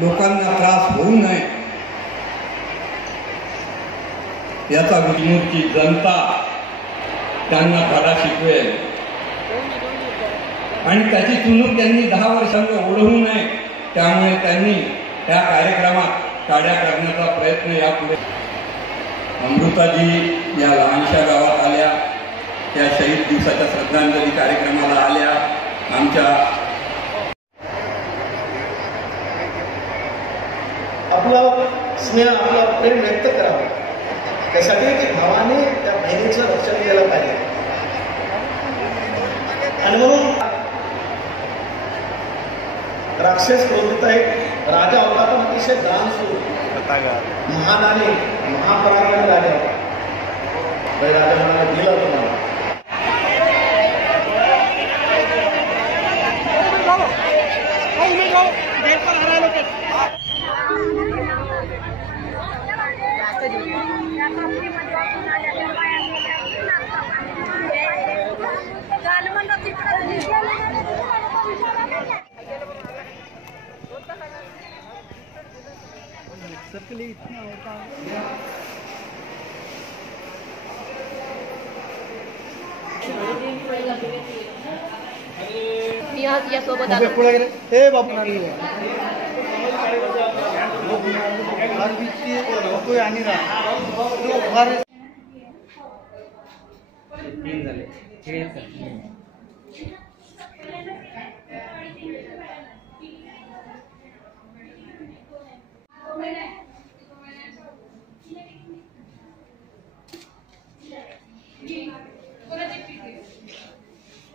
लोकांना त्रास होऊ नये याचा विमुक्ती जनता त्यांना धडा शिकवेल आणि त्याची चुणूक त्यांनी 10 वर्षांना ओढवू नये। त्यामुळे त्यांनी त्या कार्यक्रमात काड्या करण्याचा प्रयत्न यापुढे। अमृताजी या लहानशा गावात आल्या, त्या शहीद दिवसाच्या श्रद्धांजली कार्यक्रमाला आल्या। आमच्या आपला स्नेह आपला प्रेम व्यक्त करावं त्यासाठी की भावाने त्या बहिणीचं रक्षण केलं पाहिजे। आणि म्हणून राक्षस क्रोधित आहेत, राजा होता पण अतिशय दानशूर महान आणि महापराक्रमी राजा होता। राजा म्हणाला दिलं तुम्हाला मी आज या सोबत आलो। हे बाबू आणि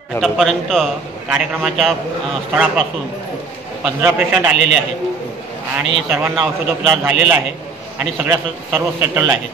आतापर्यंत कार्यक्रमाच्या स्थळापासून 15 पेशंट आलेले आहेत आणि सर्वांना औषधोपचार झालेला आहे आणि सर्व सेटल आहेत।